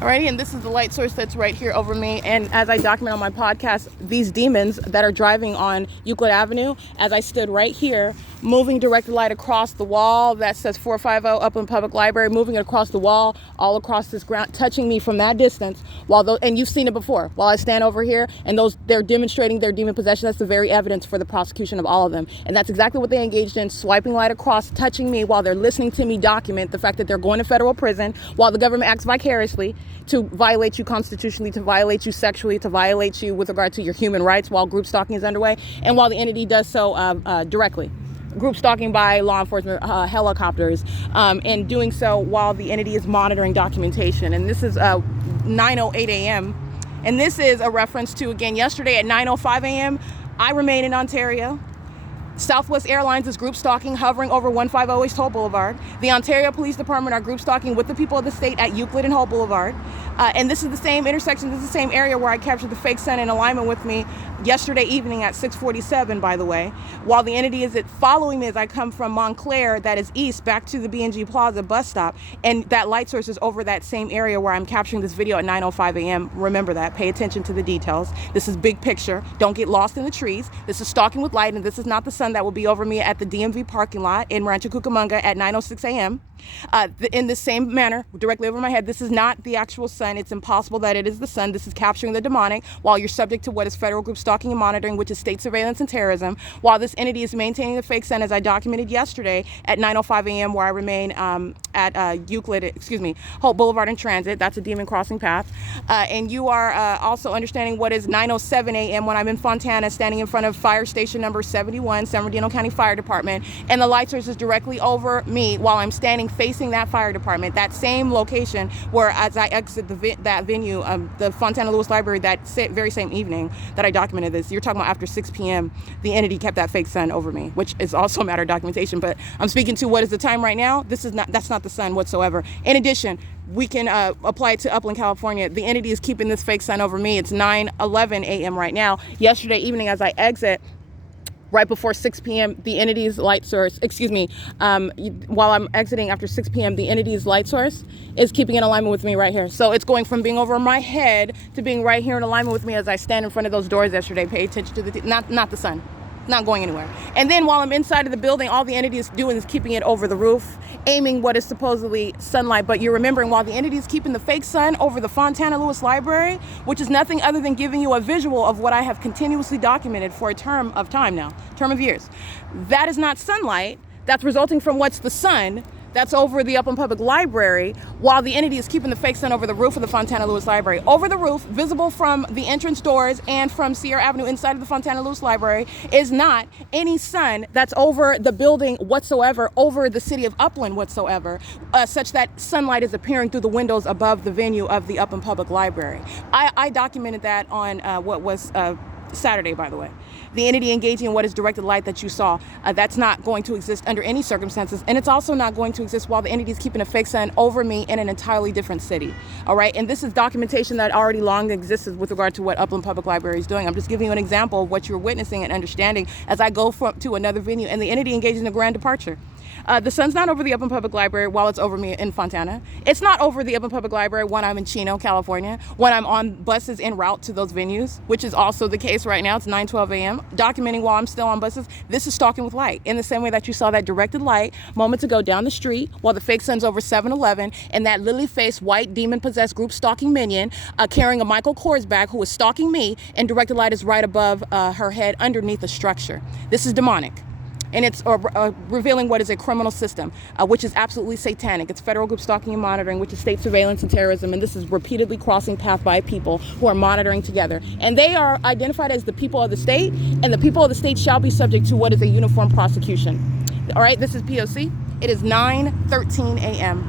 Alrighty, and this is the light source that's right here over me. And as I document on my podcast, these demons that are driving on Euclid Avenue, as I stood right here, moving directed light across the wall that says 450 Upland Public Library, moving it across the wall, all across this ground, touching me from that distance. And you've seen it before. While I stand over here, and they're demonstrating their demon possession. That's the very evidence for the prosecution of all of them. And that's exactly what they engaged in, swiping light across, touching me while they're listening to me document the fact that they're going to federal prison while the government acts vicariously to violate you constitutionally, to violate you sexually, to violate you with regard to your human rights while group stalking is underway, and while the entity does so directly. Group stalking by law enforcement helicopters, and doing so while the entity is monitoring documentation. And this is 9:08 a.m. And this is a reference to, again, yesterday at 9:05 a.m., I remain in Ontario. Southwest Airlines is group stalking, hovering over 150 East Hull Boulevard. The Ontario Police Department are group stalking with the people of the state at Euclid and Hull Boulevard. And this is the same intersection, this is the same area where I captured the fake sun in alignment with me yesterday evening at 6:47, by the way, while the entity is following me as I come from Montclair, that is east, back to the B&G Plaza bus stop. And that light source is over that same area where I'm capturing this video at 9:05 a.m. Remember that. Pay attention to the details. This is big picture. Don't get lost in the trees. This is stalking with light, and this is not the sun that will be over me at the DMV parking lot in Rancho Cucamonga at 9:06 a.m. In the same manner, directly over my head, this is not the actual sun. It's impossible that it is the sun. This is capturing the demonic while you're subject to what is federal group stalking and monitoring, which is state surveillance and terrorism, while this entity is maintaining the fake sun, as I documented yesterday at 9:05 a.m. where I remain at Euclid, Hope Boulevard in transit. That's a demon crossing path. And you are also understanding what is 9:07 a.m. when I'm in Fontana, standing in front of fire station number 71, San Bernardino County Fire Department, and the light source is directly over me while I'm standing facing that fire department, that same location where, as I exit that venue, the Fontana Lewis Library, that very same evening that I documented this, you're talking about after 6 p.m., the entity kept that fake sun over me, which is also a matter of documentation. But I'm speaking to what is the time right now. That's not the sun whatsoever. In addition, we can apply it to Upland, California. The entity is keeping this fake sun over me. It's 9:11 a.m. right now. Yesterday evening, as I exit, right before 6 p.m., the entity's light source, while I'm exiting after 6 p.m., the entity's light source is keeping in alignment with me right here. So it's going from being over my head to being right here in alignment with me as I stand in front of those doors yesterday. Pay attention to not the sun. Not going anywhere. And then while I'm inside of the building, all the entity is doing is keeping it over the roof, aiming what is supposedly sunlight. But you're remembering, while the entity is keeping the fake sun over the Fontana Lewis Library, which is nothing other than giving you a visual of what I have continuously documented for a term of time now, term of years. That is not sunlight. That's resulting from what's the sun. That's over the Upland Public Library, while the entity is keeping the fake sun over the roof of the Fontana Lewis Library. Over the roof, visible from the entrance doors and from Sierra Avenue inside of the Fontana Lewis Library, is not any sun that's over the building whatsoever, over the city of Upland whatsoever, such that sunlight is appearing through the windows above the venue of the Upland Public Library. I documented that on what was Saturday, by the way. The entity engaging in what is directed light that you saw, that's not going to exist under any circumstances, and it's also not going to exist while the entity is keeping a fake sun over me in an entirely different city. All right, and this is documentation that already long existed with regard to what Upland Public Library is doing. I'm just giving you an example of what you're witnessing and understanding as I go to another venue, and the entity engaging in a grand departure. The sun's not over the Upland Public Library while it's over me in Fontana. It's not over the Upland Public Library when I'm in Chino, California, when I'm on buses en route to those venues, which is also the case right now. It's 9:12 a.m. Documenting while I'm still on buses. This is stalking with light, in the same way that you saw that directed light moments ago down the street while the fake sun's over 7-Eleven, and that lily-faced white demon-possessed group stalking minion carrying a Michael Kors bag who is stalking me, and directed light is right above her head underneath a structure. This is demonic. And it's revealing what is a criminal system, which is absolutely satanic. It's federal group stalking and monitoring, which is state surveillance and terrorism. And this is repeatedly crossing path by people who are monitoring together. And they are identified as the people of the state, and the people of the state shall be subject to what is a uniform prosecution. All right, this is P.O.C. It is 9:13 a.m.